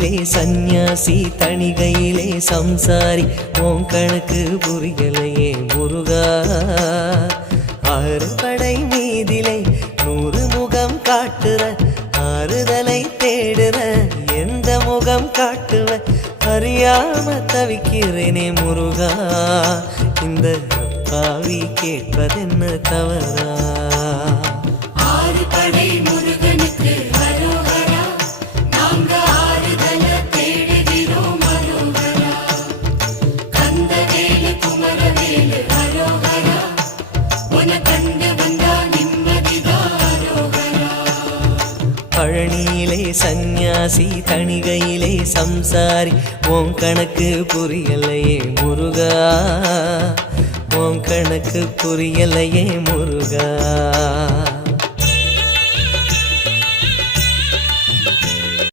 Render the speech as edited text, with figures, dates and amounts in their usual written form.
பழனியிலே சந்நியாசி தணிகையிலே சம்சாரி உன் கணக்கு புரியலையே முருகா ஆறு படை மீதிலே 100 முகம் காட்டுற ஆறுதலை தேடுற எந்த முகம் காட்டுவ அறியாம தவிக்கிறேனே முருகா இந்த பாவி கேட்பதென்ன தவறா ஆறு படை முருகனுக்கு அரோகரா நாங்க ஆறுதல தேடுகிறோம் அரோகரா கந்தவேலு குமரவேலு அரோகரா உன கண்டு வந்தா நிம்மதிதான் அரோகரா பழனியிலே சந்நியாசி தணிகையிலே சம்சாரி உன் கணக்கு புரியலையே முருகா உன் கணக்கு புரியலையே முருகா